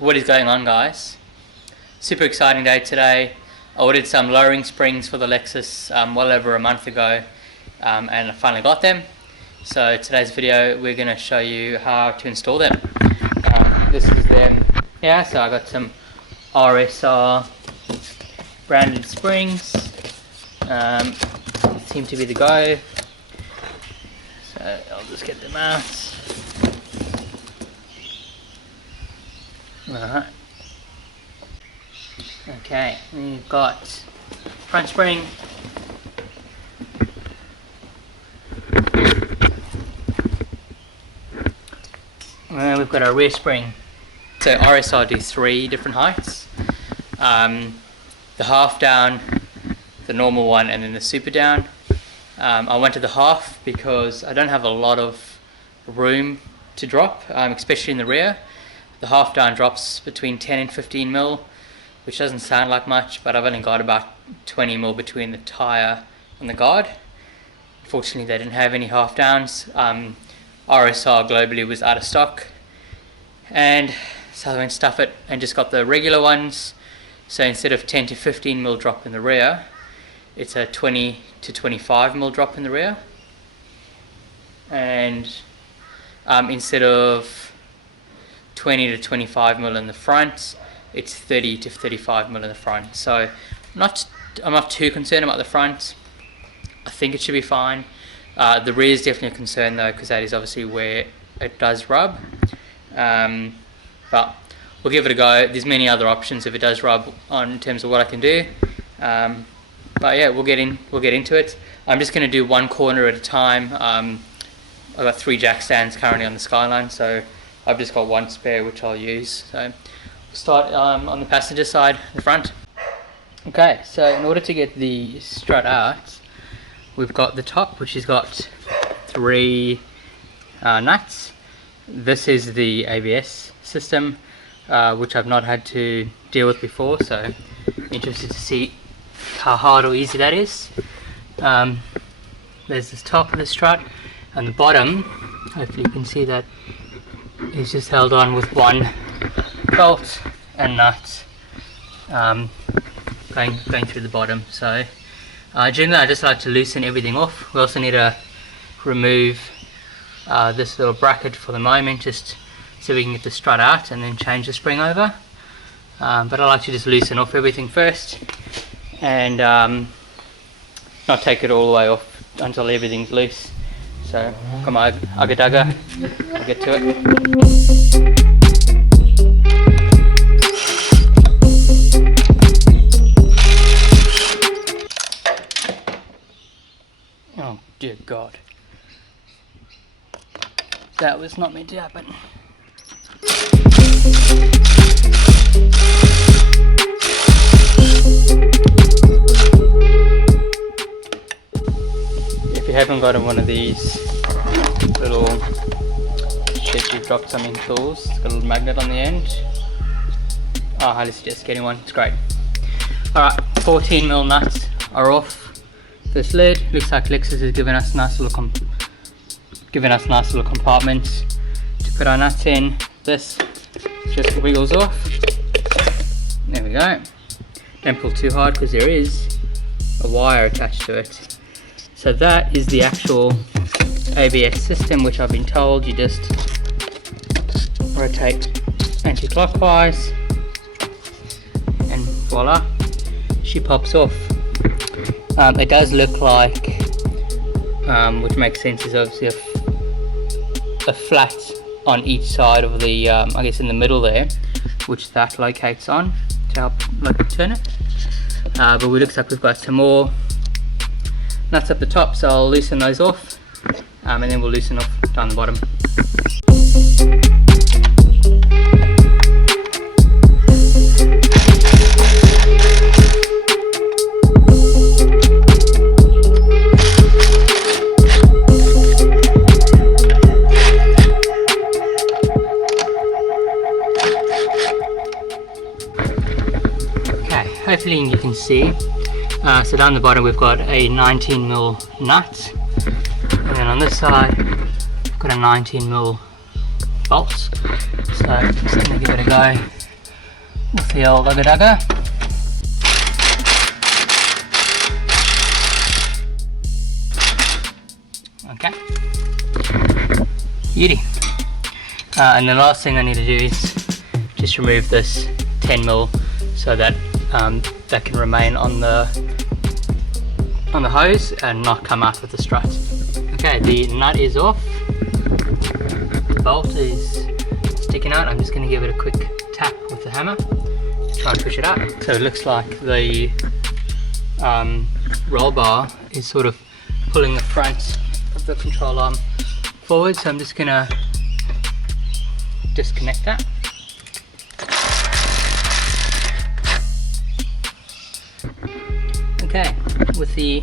What is going on, guys? Super exciting day today. I ordered some lowering springs for the Lexus well over a month ago, and I finally got them. So today's video we're going to show you how to install them. This is them. Yeah, so I got some RSR branded springs. Seem to be the go. So I'll just get them out. Alright. Okay, we've got front spring, and we've got our rear spring. So RSR do 3 different heights. The half down, the normal one, and then the super down. I went to the half because I don't have a lot of room to drop, especially in the rear. The half down drops between 10 and 15 mil, which doesn't sound like much, but I've only got about 20 mil between the tyre and the guard. Unfortunately, they didn't have any half downs. RSR globally was out of stock, and so I went stuff it and just got the regular ones. So instead of 10 to 15 mil drop in the rear, it's a 20 to 25 mil drop in the rear, and instead of 20 to 25 mil in the front, it's 30 to 35 mil in the front. So I'm not too concerned about the front. I think it should be fine. The rear is definitely a concern though, because that is obviously where it does rub. But we'll give it a go. There's many other options if it does rub on in terms of what I can do. But yeah, we'll get into it. I'm just going to do one corner at a time. I've got 3 jack stands currently on the Skyline, so I've just got one spare which I'll use. So we'll start on the passenger side, the front. Okay, so in order to get the strut out, we've got the top, which has got 3 nuts. This is the ABS system, which I've not had to deal with before, so interested to see how hard or easy that is. There's this top of the strut, and the bottom, hopefully you can see that, is just held on with one bolt and nut going through the bottom. So generally I just like to loosen everything off. We also need to remove this little bracket for the moment, just so we can get the strut out and then change the spring over. But I like to just loosen off everything first and not take it all the way off until everything's loose. So come on, Ugga Dugga, I'll get to it. Oh dear God, that was not meant to happen. If you haven't got one of these little shed you drop something tools, it's got a little magnet on the end. I highly suggest getting one, it's great. Alright, 14 mil nuts are off this lid. Looks like Lexus has given us nice little compartments to put our nuts in. This just wiggles off. There we go. Don't pull too hard because there is a wire attached to it. So that is the actual ABS system, which I've been told you just rotate anti-clockwise and voila, she pops off. It does look like, which makes sense, is obviously a flat on each side of the, I guess in the middle there, which that locates on to help turn it. But it looks like we've got some more nuts up the top, so I'll loosen those off, and then we'll loosen off down the bottom. Okay, hopefully you can see. So down the bottom we've got a 19 mil nut, and then on this side got a 19 mil bolt. So I'm just going to give it a go with the old Ugga Dugga. Okay. Beauty. And the last thing I need to do is just remove this 10mm so that that can remain on the hose and not come out with the strut. Okay, the nut is off. The bolt is sticking out. I'm just going to give it a quick tap with the hammer to try and push it out. So it looks like the roll bar is sort of pulling the front of the control arm forward, so I'm just going to disconnect that. Okay, with the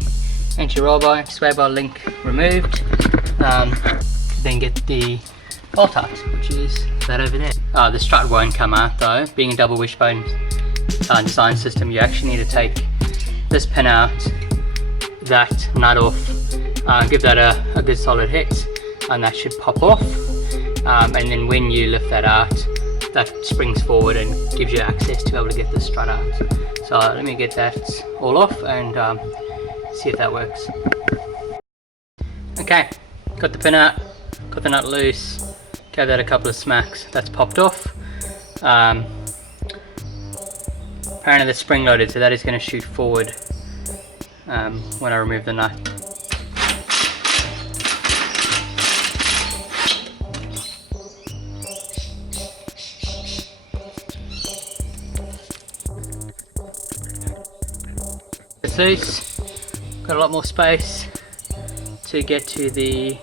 anti-roll bar, sway bar link removed, then get the bolt out, which is that over there. The strut won't come out though. Being a double wishbone design system, you actually need to take this pin out, that nut off, give that a good solid hit, and that should pop off. And then when you lift that out, that springs forward and gives you access to be able to get the strut out. So let me get that all off and see if that works. Okay, got the pin out, got the nut loose, gave that a couple of smacks, that's popped off. Apparently the spring loaded, so that is going to shoot forward when I remove the nut. It's loose, got a lot more space to get to the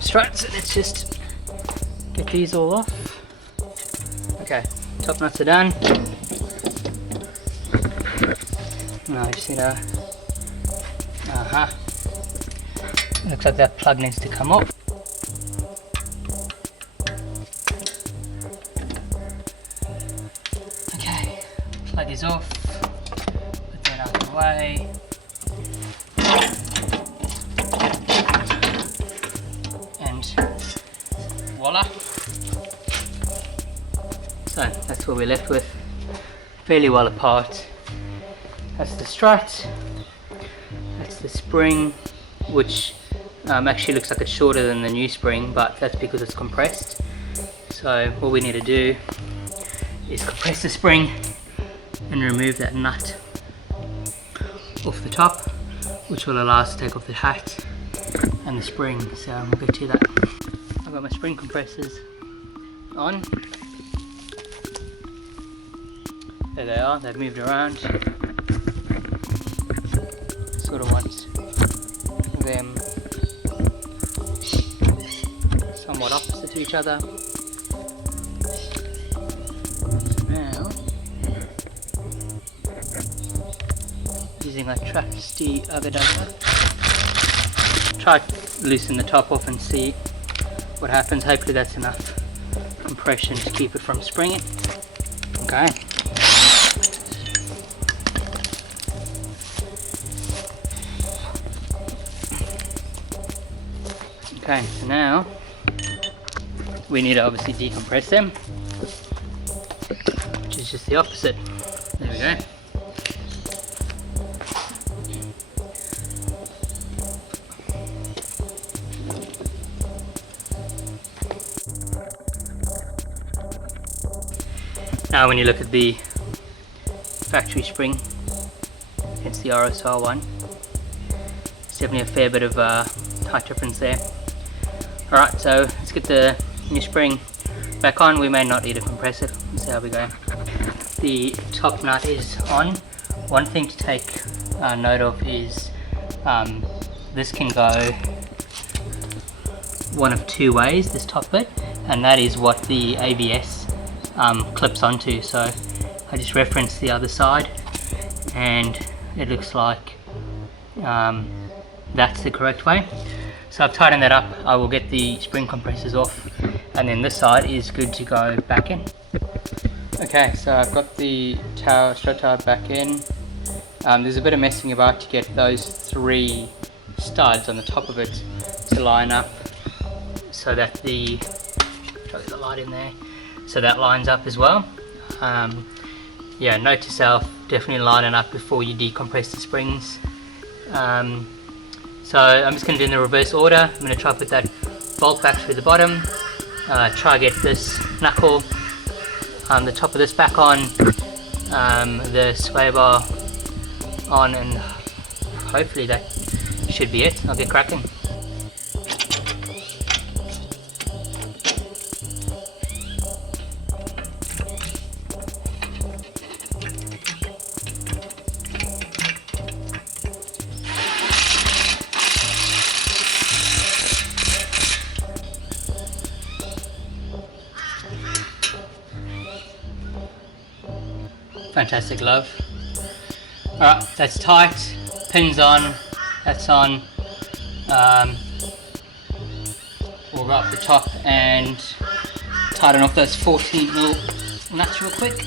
struts, and let's just get these all off. Okay, top nuts are done. Now I just need to, looks like that plug needs to come off. Okay, plug is off. Put that out of the way. And voila. So that's what we're left with. Fairly well apart. That's the strut. That's the spring, which actually looks like it's shorter than the new spring, but that's because it's compressed. So what we need to do is compress the spring and remove that nut off the top, which will allow us to take off the hat and the spring. So we'll get to that. I've got my spring compressors on. There they are, they've moved around. Sort of want them somewhat opposite to each other. Now, using my trusty Ugga Dugga, try to loosen the top off and see what happens. Hopefully that's enough compression to keep it from springing. Okay. Okay, so now we need to obviously decompress them, which is just the opposite. There we go. Now when you look at the factory spring against the RSR one, there's definitely a fair bit of height difference there. Alright, so let's get the new spring back on. We may not need to compress it. Let's see how we go. The top nut is on. One thing to take note of is this can go one of two ways, this top bit, and that is what the ABS clips onto. So I just referenced the other side and it looks like that's the correct way. So I've tightened that up. I will get the spring compressors off, and then this side is good to go back in. Okay, so I've got the strut tower back in. There's a bit of messing about to get those three studs on the top of it to line up so that the light in there, so that lines up as well. Yeah, note to self, definitely line it up before you decompress the springs. So I'm just going to do in the reverse order. I'm going to try to put that bolt back through the bottom, try to get this knuckle, the top of this back on, the sway bar on, and hopefully that should be it. I'll get cracking. Fantastic, love. Alright, that's tight, pins on, that's on. We'll go up the top and tighten off those 14mm nuts real quick.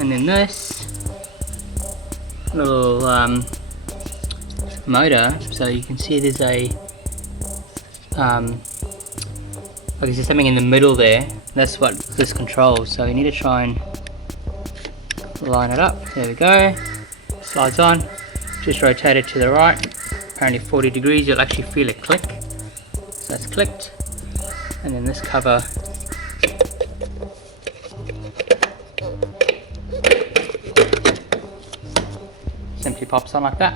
And then this little motor, so you can see there's a I guess there's something in the middle there. That's what this controls, so you need to try and line it up. There we go, slides on, just rotate it to the right, apparently 40 degrees. You'll actually feel it click, so that's clicked. And then this cover simply pops on like that.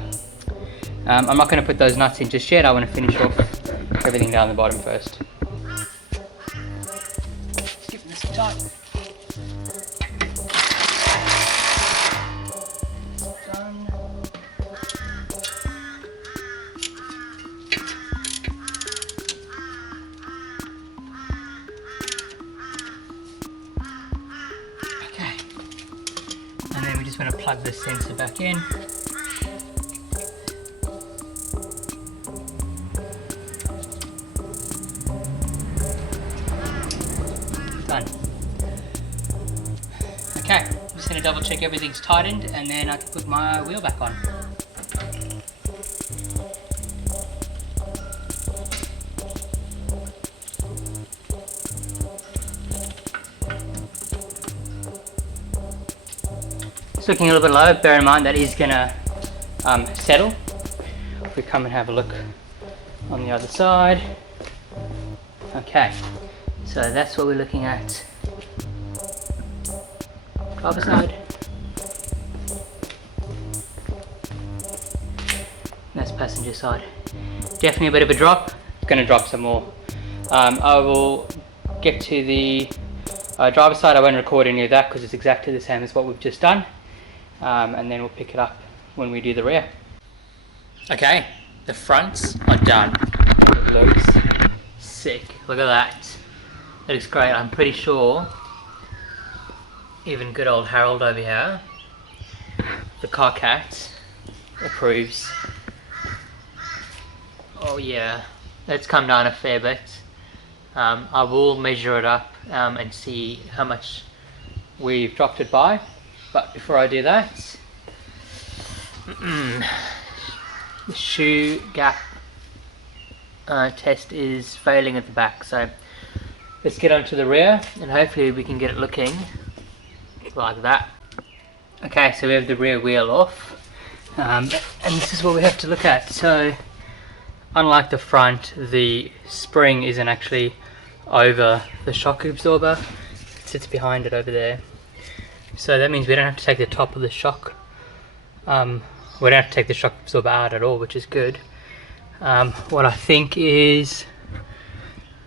I'm not going to put those nuts in just yet. I want to finish off everything down the bottom first. Keep this tight. Done. Okay. And then we just want to plug this sensor back in. Done. Okay, I'm just going to double check everything's tightened and then I can put my wheel back on. It's looking a little bit low. Bear in mind that is going to settle. If we come and have a look on the other side. Okay. So that's what we're looking at. Driver side. That's passenger side. Definitely a bit of a drop. Gonna drop some more. I will get to the driver side. I won't record any of that because it's exactly the same as what we've just done. And then we'll pick it up when we do the rear. Okay, the fronts are done. It looks sick. Look at that. That looks great. I'm pretty sure even good old Harold over here, the car cat, approves. Oh yeah, that's come down a fair bit. I will measure it up and see how much we've dropped it by, but before I do that, the shoe gap test is failing at the back, so let's get onto the rear and hopefully we can get it looking like that. Okay, so we have the rear wheel off, and this is what we have to look at. So unlike the front, the spring isn't actually over the shock absorber, it sits behind it over there. So that means we don't have to take the top of the shock, we don't have to take the shock absorber out at all, which is good. What I think is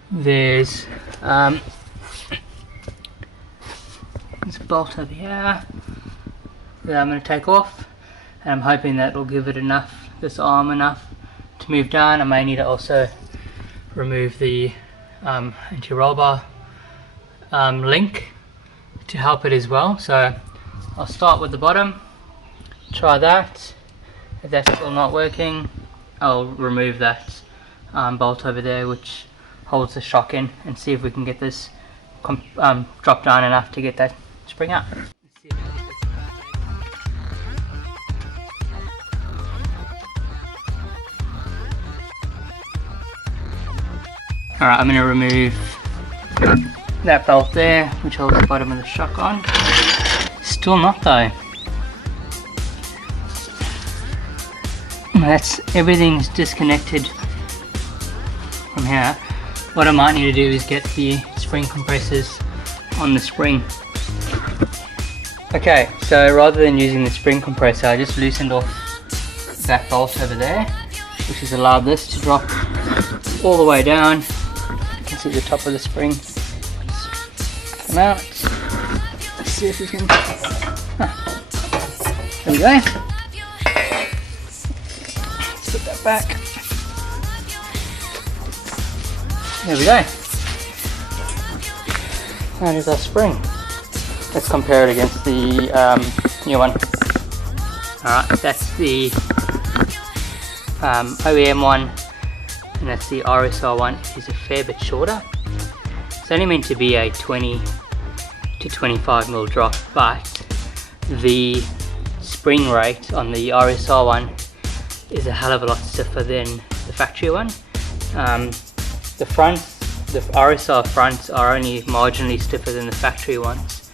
there's this bolt over here that I'm going to take off, and I'm hoping that will give it enough, this arm enough to move down. I may need to also remove the anti-roll bar link to help it as well. So I'll start with the bottom, try that. If that's still not working, I'll remove that bolt over there which holds the shock in, and see if we can get this drop down enough to get that spring up. Alright, I'm going to remove that bolt there, which holds the bottom of the shock on. Still not though. Everything's disconnected from here. What I might need to do is get the spring compressors on the spring. Okay, so rather than using the spring compressor, I just loosened off that bolt over there, which has allowed this to drop all the way down. You can see the top of the spring come out. Let's see if we can. There we go. Let's put that back. There we go. That is our spring. Let's compare it against the new one. Alright, that's the OEM one, and that's the RSR one. It is a fair bit shorter. It's only meant to be a 20 to 25mm drop, but the spring rate on the RSR one is a hell of a lot stiffer than the factory one. The RSR fronts are only marginally stiffer than the factory ones,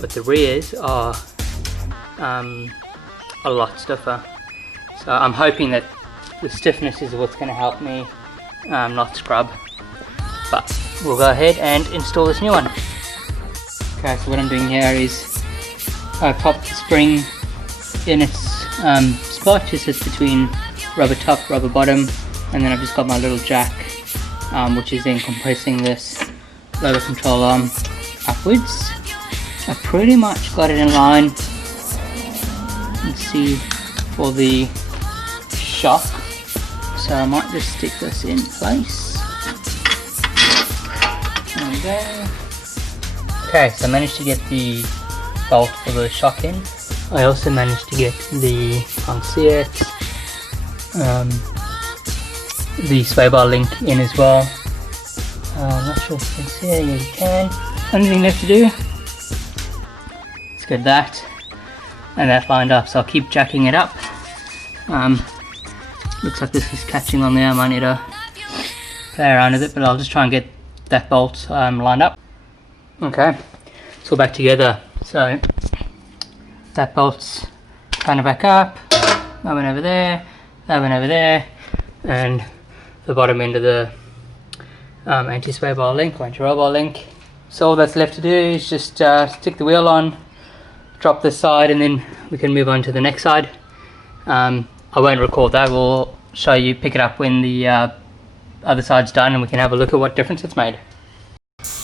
but the rears are a lot stiffer. So I'm hoping that the stiffness is what's going to help me not scrub. But we'll go ahead and install this new one. Okay, so what I'm doing here is I popped the spring in its spot, just sits between rubber top, rubber bottom, and then I've just got my little jack, which is then compressing this lower control arm upwards. I pretty much got it in line. Let's see, for the shock, so I might just stick this in place. There we go. Okay, so I managed to get the bolt for the shock in. I also managed to get the sway bar link in as well. I'm not sure if you can see it. Yeah, you can. Only thing left to do is get that and that lined up, so I'll keep jacking it up. Looks like this is catching on there. I might need to play around with it, but I'll just try and get that bolt lined up. Okay, it's all back together. So that bolt's kind of back up, that went over there, that went over there, and the bottom end of the anti-sway bar link, or anti-roll bar link. So all that's left to do is just stick the wheel on, drop this side, and then we can move on to the next side. I won't record that, we'll show you, pick it up when the other side's done, and we can have a look at what difference it's made.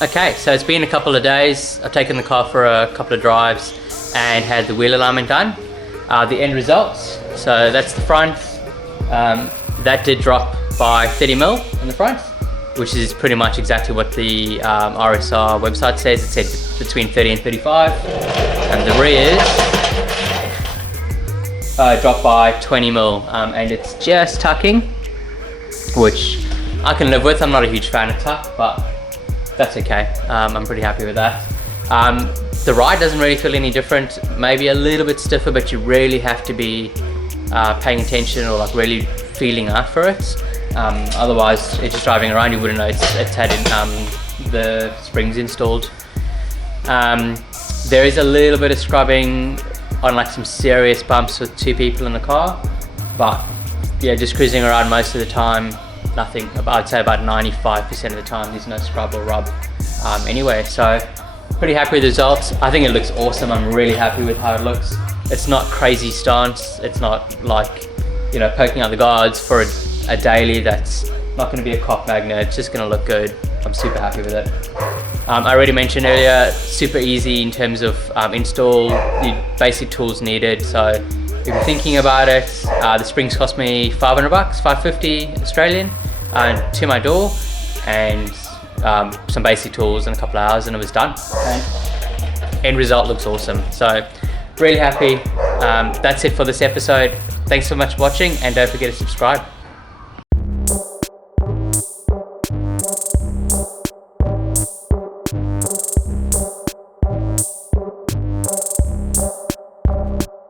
Okay, so it's been a couple of days. I've taken the car for a couple of drives and had the wheel alignment done. The end results, so that's the front. That did drop by 30mm on the front, which is pretty much exactly what the RSR website says. It said between 30 and 35. And the rears dropped by 20mm, and it's just tucking, which I can live with. I'm not a huge fan of tuck, but that's okay. I'm pretty happy with that. The ride doesn't really feel any different, maybe a little bit stiffer, but you really have to be paying attention or like really feeling out for it. Otherwise, it's just driving around, you wouldn't know it's had the springs installed. There is a little bit of scrubbing on like some serious bumps with two people in the car, but yeah, just cruising around most of the time, nothing. I'd say about 95% of the time there's no scrub or rub anyway. So pretty happy with the results. I think it looks awesome. I'm really happy with how it looks. It's not crazy stance. It's not like, you know, poking out the guards for a daily. That's not going to be a cop magnet. It's just going to look good. I'm super happy with it. I already mentioned earlier, super easy in terms of install, the basic tools needed. So if you're thinking about it, the springs cost me $500, $550 Australian, to my door, and some basic tools in a couple of hours, and it was done. And end result looks awesome. So really happy. That's it for this episode. Thanks so much for watching, and don't forget to subscribe.